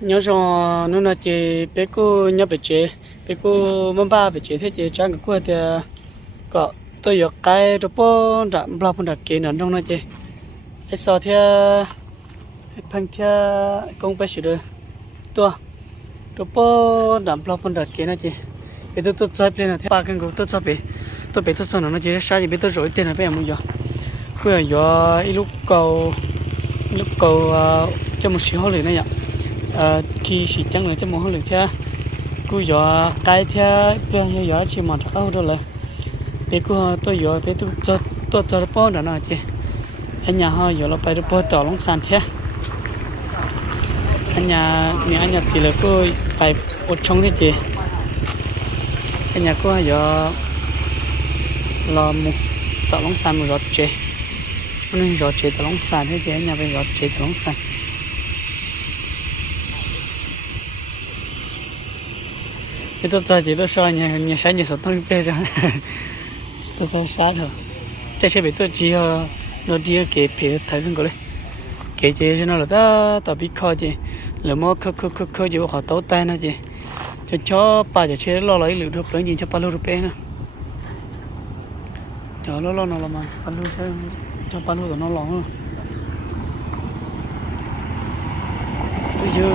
nhớ rằng nó là chỉ bé cô nhớ bé chế bé cô mắm ba bé chế thế chỉ trang cái qua thì, có tôi có cái rồi bố đã bao phân đặt kia nữa trong này chỉ hay sao thì phăng thì công bé sửa được tua. Rồi bố đã bao phân đặt kia nó chỉ bây tôi tôi chơi lên là thế. Ba cái của tôi chơi bé, tôi bé tôi xong nó chỉ sai thì bé tôi rồi tiền là bé mua giờ cứ giờ ít lúc cầu lúc cầu à, cho một xíu hồi này nhá khi chỉ chẳng là cho một hồi theo cú gió cái theo tôi như gió chỉ mà tháo đó là bé cú tôi gió bé tôi cho tôi cho bao đó nào chứ anh nhà họ gió là phải bao tỏ long san theo anh nhà nhà anh nhà chỉ là cô phải một trong thế chứ anh nhà cô gió là một tỏ long san một giọt chế nên giọt chế tỏ long san thế chứ anh nhà phải giọt chế tỏ long san cái tôi cho chị tôi so nhà nhà sáng nhà sốt thông bê rồi tôi cho sáng rồi chắc sẽ bị tôi chỉ ờ, nó đi cái phía thấy không có đấy. Cái chị cho nó là ta ta bị khó chị là mua khơ khơ khơ khơ chị họ tấu tay nó chị cho cho ba giờ chơi lo lấy lửa được lấy gì cho ba lô được bé nữa cho lo lo nó là mà, ba lô cho cho ba lô nó lỏng rồi bây giờ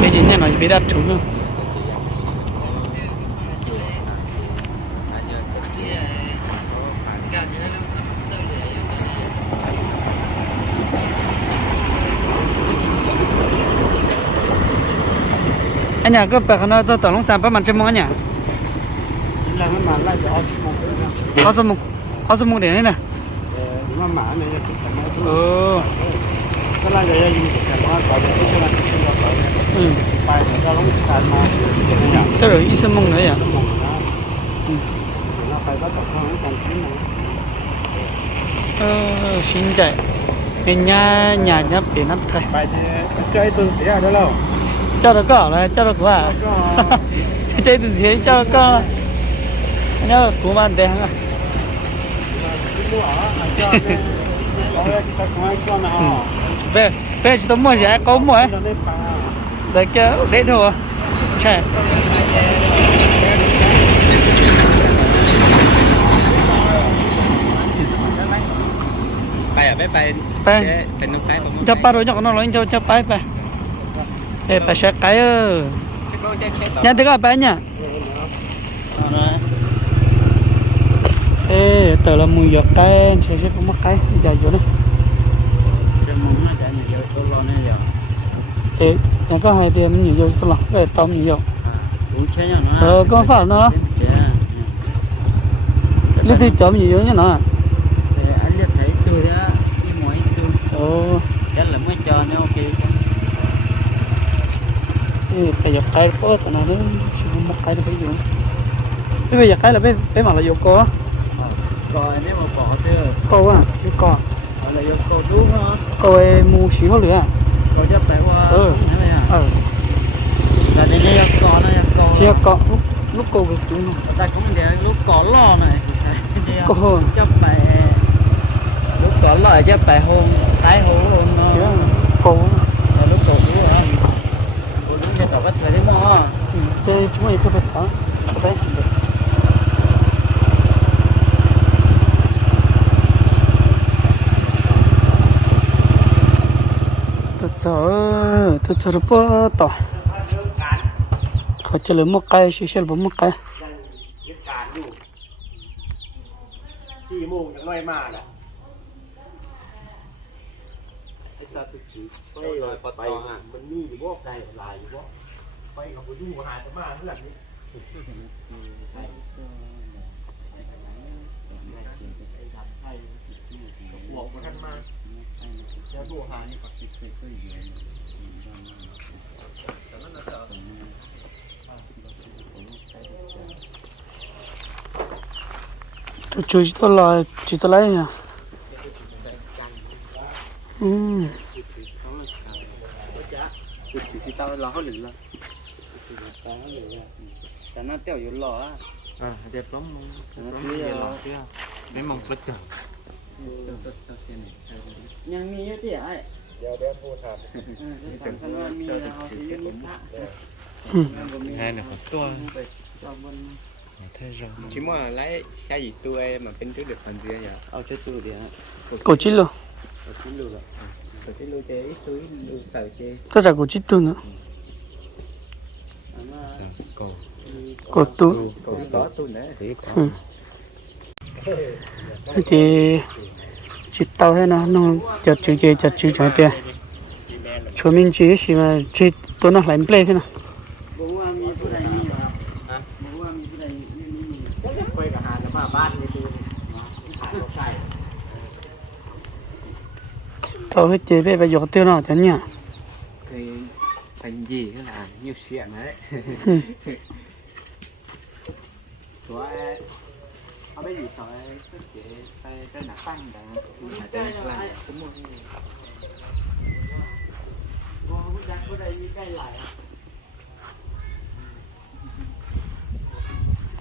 bây giờ nhà nó bị đặt trúng rồi anh nhà có bạc nó cho tổng long sản bắt mặt trên mông anh nhà có số mông có số mông để nè. Mã này số. Ừ. Cái ừ. Rồi ít số mông nữa à? Sản phẩm mà ờ xin chạy. Bên nhà nhà nhà biển nắp thầy bài thì chơi tuần thế à đó đâu cho nó cỏ này cho nó quả. Chơi từ dưới cho nó cỏ. Nhớ là cú man đen. À về về chỉ tóm mua giá có mua ấy. Đấy kia đấy thôi chè bay à bé bay bay. Bay. Nó cái cho ba rồi nhóc nó nói cho cho bay bay. Eh, pasal kaya. Yang tengah banyak. Ê, tờ là mùi giọt tay, sẽ sẽ không mất cái, giờ vô đi. Ê, nhà có hai tiền nhiều vô tôi lòng, về tôm nhiều vô. Ờ, con phải nó. Lấy thì chấm nhiều vô nhá nó. Anh lấy thấy tôi đó, cái mỗi tôi. Ồ. Cái là mới cho nó ok là bé bé mà là vô co còn nếu mà bỏ thì co á cái co gọi là yêu cầu đúng không, co ấy mua xí nó lửa chấp phải qua Ừ. này à là đến đây có nó có chia co lúc lúc co được chúng nó ta cũng để lúc có lo này co chấp phải lúc có lo chấp phải hôn thái hôn hôn 제 주머니 접었 다. 그 래? 도 착, 도착을 뻗 다. 거칠을 못 가 요, 시실 못못 가 요. การอยู่สี่โมงยังไม่มากนะไอ้ซาตุกิไปไปมันมีอยู่บ่ได้ลายอยู่บ่ ไปกับผู้อยู่หาจะมาเพื่อนนี่หัวมันทันมาจะดูหานี่ปักติดเคยอยู่แต่นั่นน่ะเจอ tôi chui chỉ tôi là chỉ tôi lấy à ừ จุดที่เต้ารอเขาหรือละ แต่น่าเตี้ยวอยู่หล่ออะเดี๋ยวล้มั้มลงเดี๋ยวหลอช่อไม่มองปลึกจังยังมีเยอะที่ไอ้เดี๋ยวเดี๋ยวพูดถามถามกันว่ามีเราสียืนนิดละแทนนะคตัวชิมว่าไล่ใช้ตัวมันเป็นตัวเด็กคนเดียวอย่าเอาเจ้าตัวเดียวกูชิลล์กดชิลล์ละกูชิลล์เจ๊ตัวลูกใส่เจ๊ก็จะกดชิลล์นะ Go. có tu ừ. thì chỉ tàu ừ. thế nó nó chặt chữ chơi chặt chữ chơi tiền cho mình chỉ xí mà chỉ tôi nó làm play thế nào? Tao hết chế về và giọt tiêu nó chẳng nhỉ? Thành gì là nhiều chuyện đấy. Ừ. của ở bên gì sỏi cái chị tay cái nạp băng đã. Là tên là cũng mua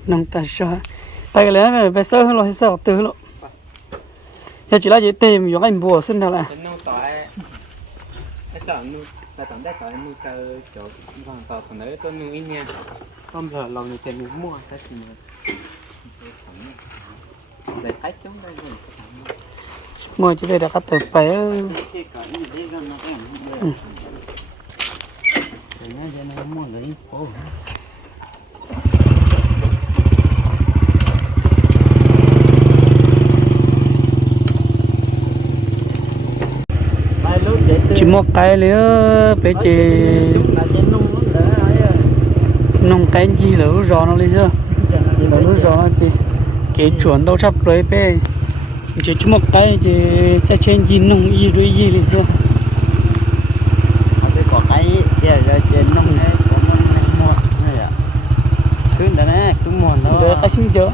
nông ta sợ tại cái lẽ về sơ hơn rồi sợ từ lộ giờ chỉ là chỉ tìm giống anh bùa xin thật là. Nông sỏi cái sỏi nuôi là tổng đất sỏi nuôi cơ chỗ còn tàu còn đấy tôi nuôi nha. Không giờ lòng như tiền mua cái gì đây mua chỉ về đã cắt từ phố chỉ một cái nữa bé chỉ nông cái gì lúc rõ nó lấy chưa là lúc nó chỉ cái chuẩn đâu sắp tới bé chỉ chỉ một cái chỉ cho trên gì nông y rồi gì lấy chưa? Cái có cái kia ra trên nông đấy có nông này mua này à cứ đó nè cứ mua nó được cái sinh chợ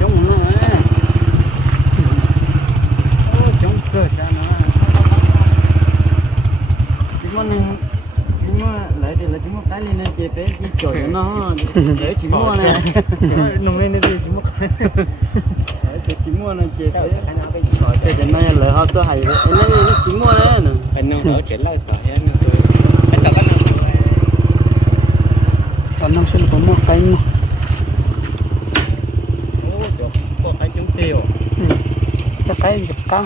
chúng nó chúng cơ cho nó. Nên chúng nó lại thì là chúng nó cái lên này chị bé chổi cho nó để chỉ mua này. nông lên đây chúng nó cái để chỉ mua này chị bé để cho nó lợi họ tôi hay đấy nó nó chỉ mua đấy nè. Anh nông ở trên lại tỏi anh nông anh cái nông sinh có một cái mà cái chúng tiêu. Cho cái dập cao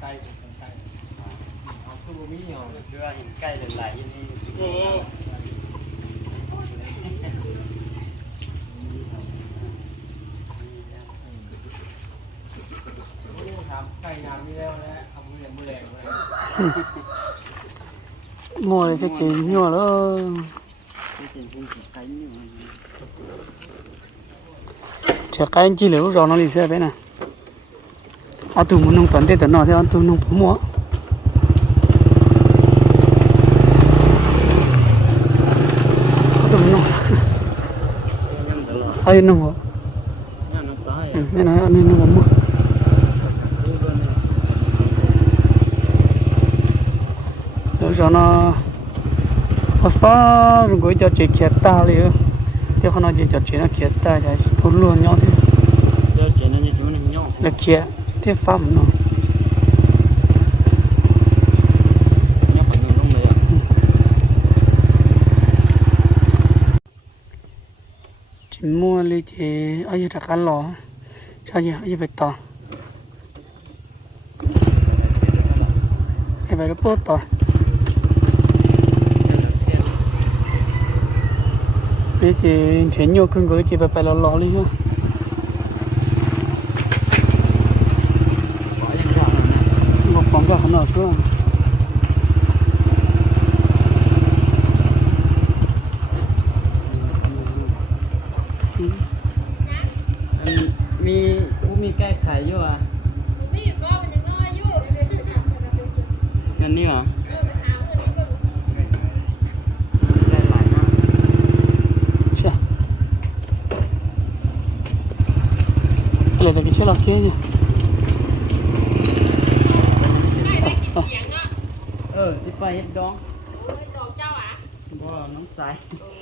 ไก่เป็นไก่เอาคือบ่มีเหรอเรือเห็นไก่หลายๆอย่างนี้โอ้ไก่ยามนี่แล้วนะเอามือแรงมือแรงเลยงัวเลยจะกินงัวเลยจะกินกินไก่นี่มันเชื่อไก่จริงหรือเราน้องลิเซ่ไปนะ เอาตุมนุ่งตอนเด็กตอนอนที่เอาตุนุ่งผมว่าเอาตุมนุ่งเอาอยู่นุ่งเหรอไม่นะนี่นุ่งผมว่าแล้วจะน่ะพอฟ้ารู้ก็จะเจ็บแขนตาเลยเดี๋ยวเขาน่าจะเจียแขนตาจะทุลุ่นย้อนที่แล้วเขีย nhau thì là khét thế phá mà nó chị mua đi chị ở dưới đặt ăn lò sao gì ở dưới phải to. Cái phải bớt to. Bây giờ chuyện nhiều cưng gửi chị phải phải lo lo đi ก็ข้างก็มีผู้มีแก้ไขอยู่อะมีอยู่ก็มันยังน้ยอยู่เชียเหรอราต้องกินเชื่อเรกเกี้ย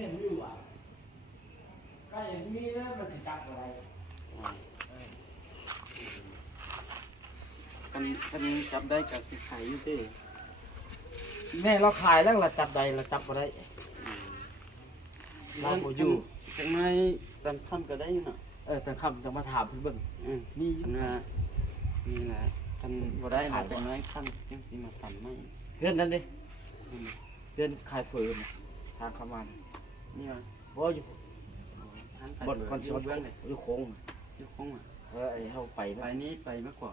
แม่อยู่อะไก่มีแล้วมันจะจับอะไรกันกันจับได้กับสิขายอยู่ที่แม่เราขายแล้วเราจับใดเราจับบ่ได้เราบ่อยู่จังไงตอนค่ำก็ได้อยู่น่ะเออแต่คำจะมาถามเพิ่นเบิ่งอืมนี่อยู่นะนี่แหละคันบ่ได้หาจังไงค่ำจังสิมาทำไม่เรื่องนั้นดิอืมเรื่องขายเฟืนน่ะทางเข้ามา น่ะนี่ว่าบ่อยู่ทางบนคอนอโซยู่ลเบื้องเลยอยู่โค้งอยู่คงอะเออไอ้เฮาไปไปนะนี้ไปมากกว่า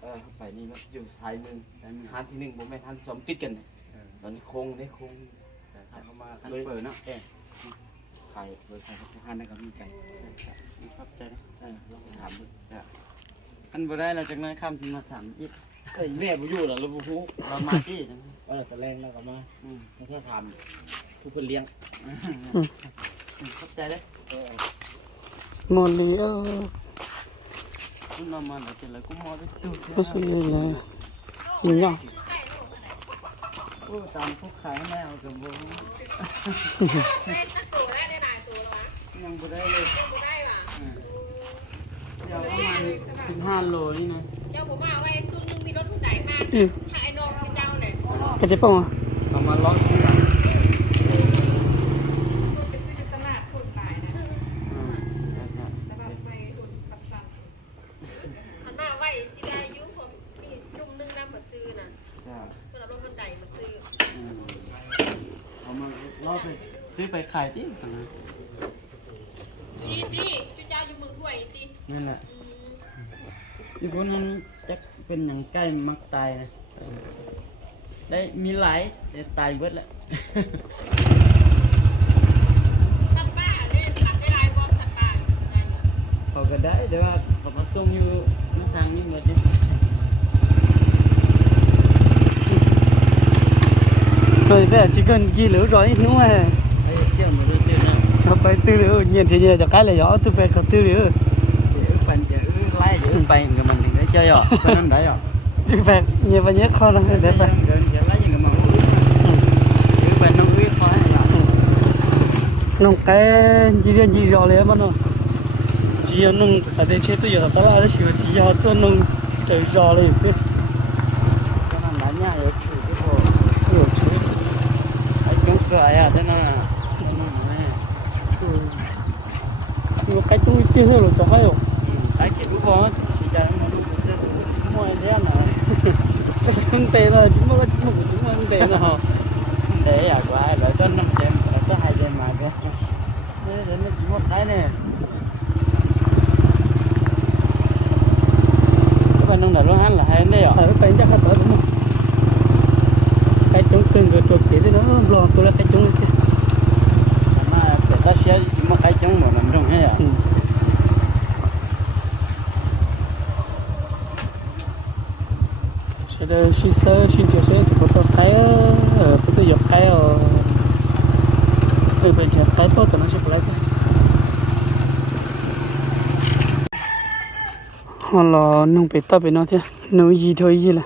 เออเฮาไปนี่มันอยู่ท้ายมึงไปมือทานที่หนึ่งบ่แม่นทานที่สองติดกันน่ะเออตอนนี้โค้งนี่โค้งทางเข้ามาทางเลยเปิดเนาะเออขายเลยขายทานนั่นก็มีใจขอบใจนะเออลองไปถามดูคันบ่ได้เราจังไงค่ำสิมาถามอีกเอ้ยแม่บ่อยู่แล้วเราบ่ฮู้เรามาที่จังเออตะแรงแล้วก็มาอืมไม่ใช่ทำูเพื่อเลี้ยงเข้าใจเลยมอลีเออน้ำมันเสร็จแล้วก็มอไปตู้ก็สุดเลยจริงยังตามพวกขายแมวกับบุ้งยังบ่ได้เลยเดี๋ยวประมาณสิบห้าโลนี่นะเจ้าผมมาไว้ซุ่มนึงมีรถหุ่นใหญ่มากถ่ายน้องเป็เจ้าเนี่ยกระเจี๊ยบป่ะประมาณร้อย ไปขายที่ตรงนั้นนี่จีจุจ้าอยู่เมืองถ้วยจีนั่นแหละอืมพี่พุ้นมันจะเป็นอย่างใกล้มักตายนะได้มีหลายแต่ตายเบิดแหละ สัตว์ป่าเนี่ยหลังได้ลายบอมสัตว์ป่าอยู่ได้อยู่เขาก็ได้แต่ว่าเขามาส่งอยู่ในทางนี้หมดนี่ rồi bây giờ chỉ cần ghi lửa rồi đúng không phải tư liệu nhìn thì nhìn cho cái là rõ tôi phải có tư liệu bạn giữ lái giữ bạn người mình để chơi rồi cho nên đấy rồi. Chứ bạn nhiều bạn nhớ khó lắm để bạn nông cái gì đó gì rõ lấy mà nó chỉ nông sao để chế tôi giờ tao lại chỉ chỉ giờ tôi nông trời rõ lấy 짧게 회로 잡아요. 짧게 두번 진짜 뭐 해야 나. 근데 나 chúng nó chúng nó chúng nó 근데 nó để à quá là có năm trăm là có hai trăm mà cái để nó chỉ một cái nè cái bên ông đã luôn hắn là hai đấy ạ ở bên chắc hết rồi cái chúng từng được chụp chỉ nó lo tôi là cái chúng mà người ta sẽ chỉ một cái chúng mà nằm trong hay ạ rồi xin sơ xin chờ sơ thì có thấy ở cái tôi dọc cái ở từ bên chờ thấy tôi tụi nó sẽ lấy họ là nung bị tao bị nó chứ nung gì thôi gì là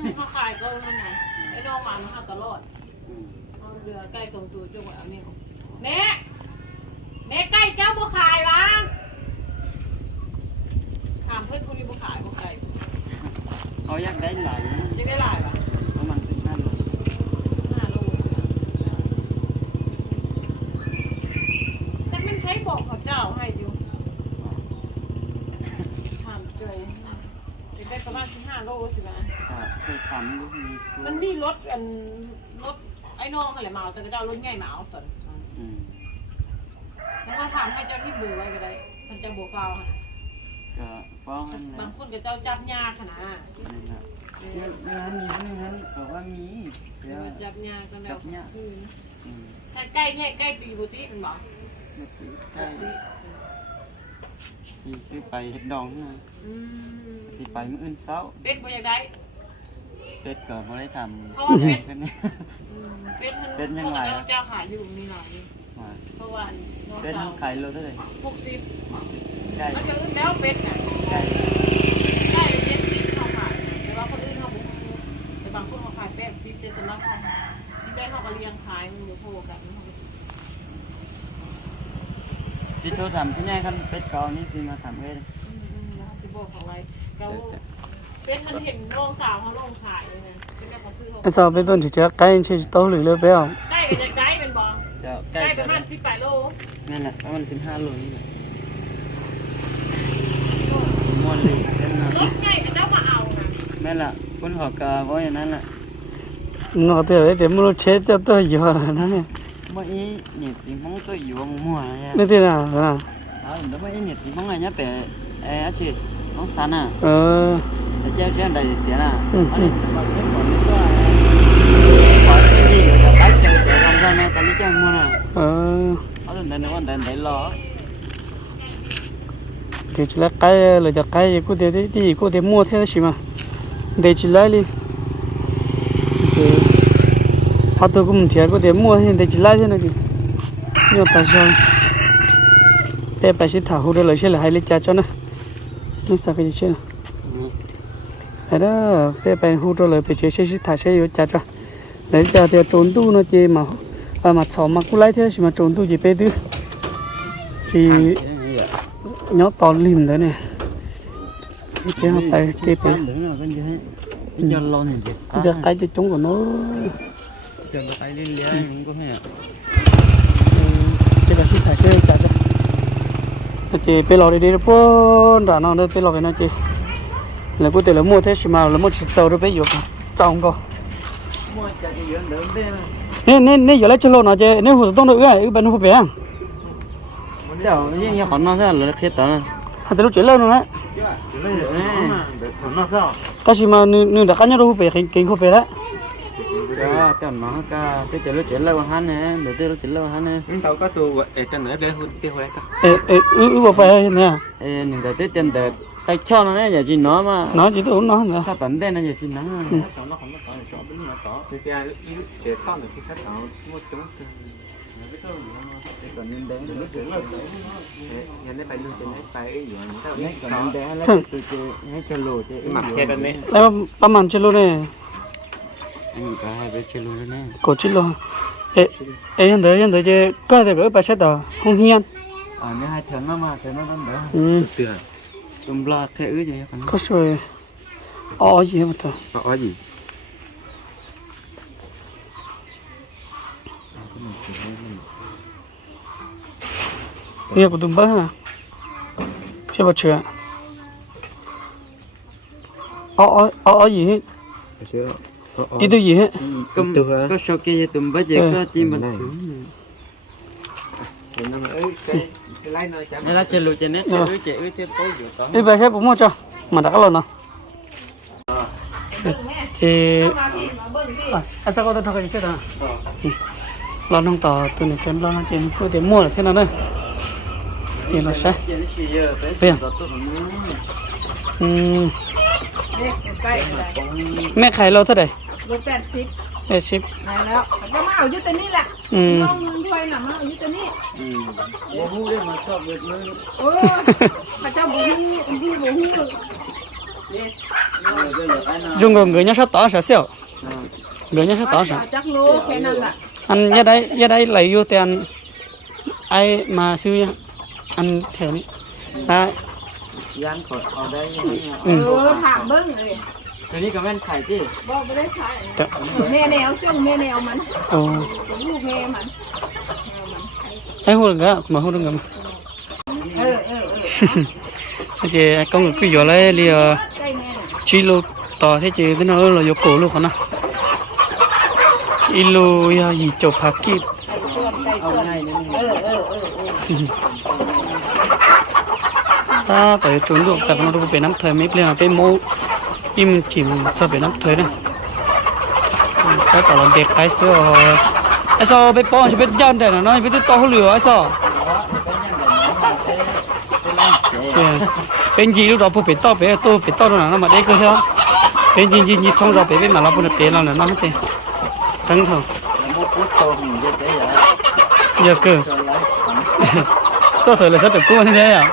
Thank you. ขายก็มันไหนไอ้ดอกหวานมันหักตลอด เอาเรือใกล้สองตัวจุกไว้เอาเนี่ยแม่แม่ใกล้เจ้าบ่ขายวะถามเพื่อนคนนี้บ่ขายบ่ขายเขาอยากได้หลายยังได้หลายวะประมาณสิบห้าโลห้าโลจักมันใครบอกเขาเจ้าให้อยู่ถามจ่อยได้ประมาณ15โลสิบาเคยทำลูกมีมันมีรถอันรถ ไอ้น้องอะไรมาเอาแต่ก็จะเอารถใหญ่มาเอาตอนอืมแล้วเขาถามให้เจ้าที่เบือไว้ก็ได้มันจะบวกเปล่าค่ะก็ฟ้องกันบานะงคนก็เจ้าจับยาขนาดนี่นะงานมีคนงานบอกว่ามีเดี๋ยวจับยากันแล้วคืออืมถ้าใกล้เนี่ยใกล้ตีบุติมันบอกใกล้สีซื้อไปเฮ็ดดองนะอืมสิไปมื้ออื่นเช้า เป็ดบ่อยากได้ เป็ดก็บ่ได้ทำเพราะว่าเป็ดเพิ่นนี่เป็ดมันเป็ดยังไงเจ้าขายอยู่นี่หน่อยว่าเพราะว่าน้องเป็ดสาวขายโลเท่าไหร่หกสิบใกล้มันจะอื่นแล้วเป็ดน่ะใกล้ใช่เป็ดที่เขาขายแต่ว่าคนอื่นเขาบุกแต่บางคนเขาขายเป็ดฟิตแต่สำหรับเขาที่ได้เขาก็เลี้ยงขายมันอยู่โพกันเขาก็ที่โทรทำที่ไหนคันเป็ดเก่านี่สิมาทำเฮ็ดอืมอืมแล้วสิบอกเขาไว้แล้ว เป็ดมันเห็นน้องสาวเขาลงขายเลยนะเป็นแบบเขาซื้อเขา ไอ้สาวไปต้นที่จะใกล้ชิโตหรือเลยไปเอา ได้ก็จะได้เป็นบอล เจ้าใกล้ ได้ป กั ระ น มาณสิบแปดโล นั่นแหละประมาณ15โลนี่แหละม่วนเลยเล่นนะ รถใกล้กับเจ้ามาเอานะ แม่นล่ะคนหอกกาบ่อย่างนั้นล่ะ nó thì đấy để mua chế cho tôi giờ nó này บ่อีนี่สิมองตัวอยู่มั่วๆอ่ะ nó thế nào thế nào อ้าวเดี๋ยวบ่อีนี่สิมองอะไรเนี่ยแต่เอ่ออาชีพน้องสันน่ะ Ừ, ừ. thì chỉ ờ. là cái là chặt cái gì cô thế thì thì cô thế mua thế gì mà. Để chỉ lại đi. Họ tôi cũng chỉ có thể mua thế để chỉ lại thế này thì nhiều tài sản để bác sĩ thảo hồ đây là sẽ là hai lít cha cho nó nó sao cái gì chứ เฮ้อเป็นไปหูตัวเลยไปเชื่อเชื่อถ่ายเชื่อย่จ้าจ้าเดี๋ยวจะเดี๋ยวโจนตู้นาะเจมาเออมาสอบมากุไลเท่าสิมาโจนตู้จีไปดื้อจีเนาะตอนริมเลยเนี่ยเป้เอาไปเก็บไปจะลอนเห็นจีจะไปจะจงกับน้อจะมาใกล้เลี้ยงมึงก็ไม่อะเจ้าชิถ่ายเชื่อจ้าจ้าเจไปรอดีๆนะพ่อด่าน้องเด้อไปรอกันนะเจ là có thể là mua thế mà là mua chỉ tàu rồi yếu cả trong co nên nên nên giờ lấy cho lô nó chứ nên hồ tông được cái bên hồ bé à Chào, những nhà khoản nó ra là hết đó nè. hạt lúc chỉ lâu nữa đấy cái gì mà nương nương đã cá nhau đâu bé kinh kinh hồ bé đấy Dạ, chào nó ca, cái chợ nó chuyển lâu hắn nè, đầu tiên nó chuyển lâu hắn nè. tàu có tu ở trên nữa để hút tiêu hết ê ê ư ư vào bé nè Ê, nhìn thấy tới tiền đẹp, tay cho nó nè, giờ chỉ nó mà. nó chỉ tôi nó nữa. Sao tận tên nó giờ chỉ nó. nó không có tỏ cho bên nó tỏ thì cái yếu chế con được cái khách tỏ mua chúng đen, tao có. đen Đấy, ba màn chơi luôn này Anh cả hai bên chơi nè. luôn ê ê hiện tại hiện tại chơi. Coi được cái bài xét đó không hiền Ờ, nếu hai thằng nó mà, thì nó đâm đỡ. ừ Tùm lo thế ứ vậy còn. có rồi ó gì mà thôi có gì? Bớt hả? Chơi bao chuyện ó ó ó ó gì hết? Chưa ý tôi gì hết? Công, có số kia tùm bớt vậy có chim mình Nó lá chơi lùi chơi nét, Ờ. chơi ứ chơi ứ chơi tối vừa có. đi về hết cũng mua cho mà đã có lần nào thì มาพี่มาเบิ่งพี่ à anh sao có tôi thôi cái chết à lo nông tỏ tôi này chân lo nó trên có thể mua là thế nào đây thì là sao Chơi nó xì giờ, bé Bây giờ. giờ tôi còn muốn. ừ เด็กใกล้เลย mẹ khai lâu thế này รถ แปดสิบไปแล้วก็มาเอาอยู่แต่นี่แหละน้องมึงด้วยน่ะมาเอาอยู่แต่นี่อืมบ่ฮู้ได้มาชอบเวทมือโอ้พระเจ้าบ่ฮู้พี่บ่ฮู้เนี่ยเดี๋ยวไปนะ dùng còn người nhá sát tỏ sợ xíu người nhá sát tỏ sợ จัอรู้แค่อันล่ะ anh nhá đấy nhá đấy lấy vô thì anh ai mà sư nhá anh ยันขอได้ยังไงเออถามเบิ่งเลย Cái này comment khải chứ. บอกไม่ได้ขาย Dạ. แม่แนวจ้องแม่แนวมัน ồ ลูกแม่มัน ai hôn được mà hôn được mà เออเออเออ thế chị con người cứ giờ lấy li chỉ lô tỏ thế chị cái nó là vô cổ luôn nó chỉ lô ya gì chụp hạt kịp เอาง่ายเลย ta phải trốn được tại nó đâu phải nắm thời mấy lên cái mô im chìm cho bé nắp thuế này cái tàu làm đẹp cái xưa. Ai sao bé bò cho bé chân đây nó nói bé to hơn lửa ai sao? Bên gì lúc đó bố bé to bé to bé to rồi nó mà đấy cơ chứ? Bên gì gì gì thông rồi bé bé mà nó bố bé làm là nó hết thế. Tăng thôi giờ cơ. Tôi thử là rất được cua thế à?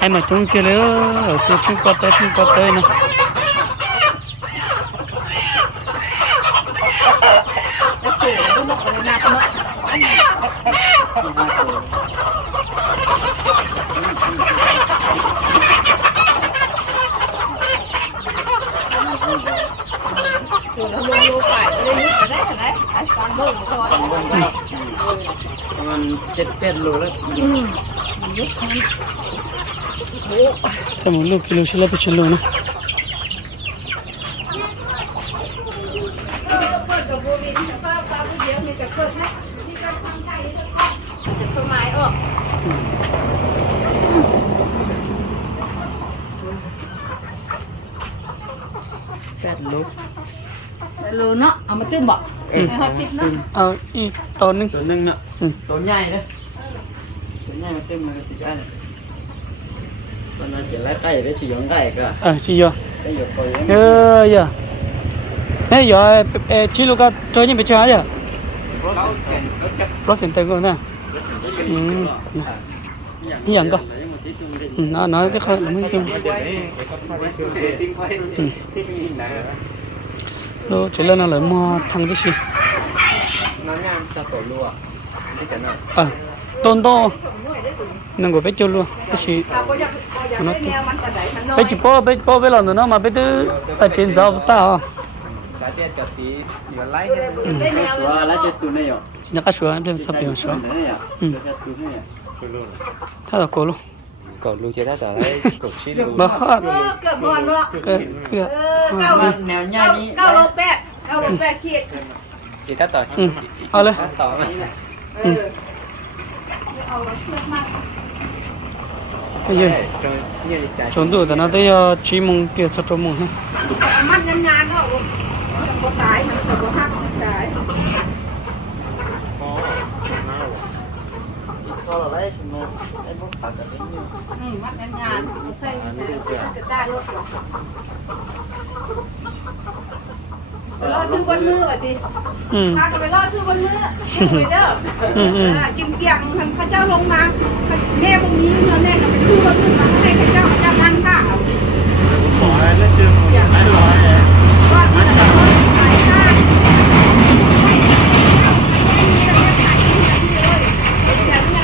Ai mà chúng kia nữa ở tôi chung qua tới chung qua tới nè นโลละประมาณลูกกิโลชิลนละไป็นชิ้นโลนะแปดโลแปดโลเนาะ เอามาตื้มบ่ให้ฮอตซิปเนาะ เอาอีกตอนนึงตัวหนึงเนาะตัวใหญ่เลย ờ chị vô đấy à, giờ. Thế giờ chị lúc chơi những bị chơi giờ? Lót xin tên của nó nhận cơ. Nó nói cái khơi lắm cái nó chỉ lên nó lại mua thằng cái gì? Nó nhám cho tổ lúa ờ tôn to nâng của bé chôn luôn bé chỉ nó bé chỉ po bé po bé lần nó mà bé thứ ta trên giàu ta nhà cá sủa em sắp biển sủa thắt là cổ luôn cổ luôn chứ thắt là đấy cổ chi luôn bơ hết cái cái nèo nhai đi cao lô bé cao lô bé kia chỉ thắt tỏi ừ ở đây เออ cái gì trốn tuổi thì nó thấy chi mông kia cho trốn mông mắt nhăn nhăn đó có. tái mà nó có khác tái có lấy nó em muốn tắt cái mắt nhăn nhăn xây cái ta luôn ไปรอดซื้อบนมือว่ะสิอืพากันไปรอดซื้อบนมือไปเด้ออมอือ่ากินเตียงมันพระเจ้าลงมาแม่พวกนี้เนี่ยแน่กับเป็นตู้ก็นมือมาให้พระเจ้าพระเจ้านั่งข้าวขอให้ได้เจอคนไม่ร้อนะไปข้า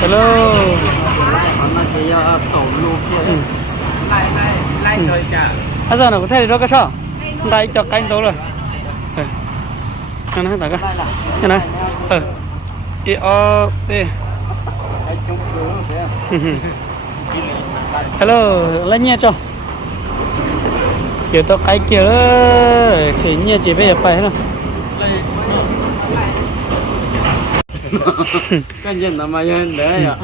ฮัลโหลมันมายวสมรูปเที่ยไล่ไล่ไล่โดยจาอาจารย์หนูไทยรถก็ชอบได้จอกกันตัวเลย nó tao cái cái này. Ờ e o p hello lên nhé cho. Kiểu tao cái kiểu thì nhé chỉ bây giờ phải không cái gì nó mà yên đấy ạ.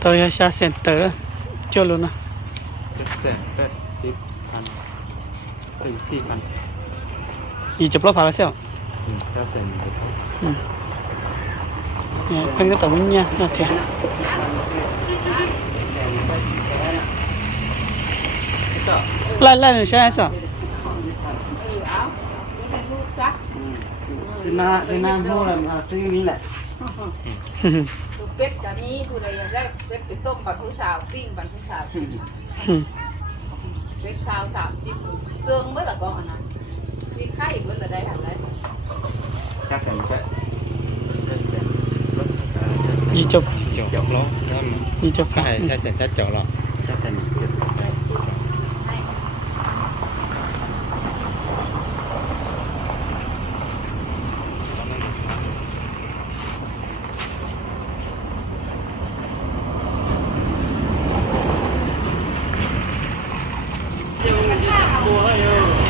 Tôi sẽ center cho luôn à ถึงสี่พัน gì chụp lớp phải sao เก้าแสน phân cái tổng nha nha thì lại lại nữa sẽ sao เออเอาให้ลูกซะหน้าหน้าหูเลยมาซื้อนี่แหละผู้เป็ดก็มีผู้ใดอยากได้เป็ดไปต้มบัดผู้สาวปิ้งบัดผู้สาวเป็ดสาวสามสิบ เสื่องเมื่อละกองอันนั้นมีไข้เมื่อละได้หันได้ถ้าใส่ก็ยี่จบจอกล้อยี่จบใช่ใช่ใส่จอกล้อ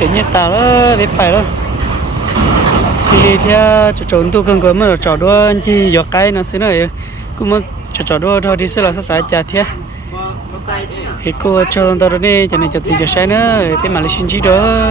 thế như tao đó biết phải đó thì theo chỗ trốn tu cần có mà trò đua chi giọt cái nó xí này cũng mà trò trò đua thôi đi sẽ là sát sải chả thế thì cô cho tao đó đi cho nên cho gì cho sai nữa thế mà lại xin chi đó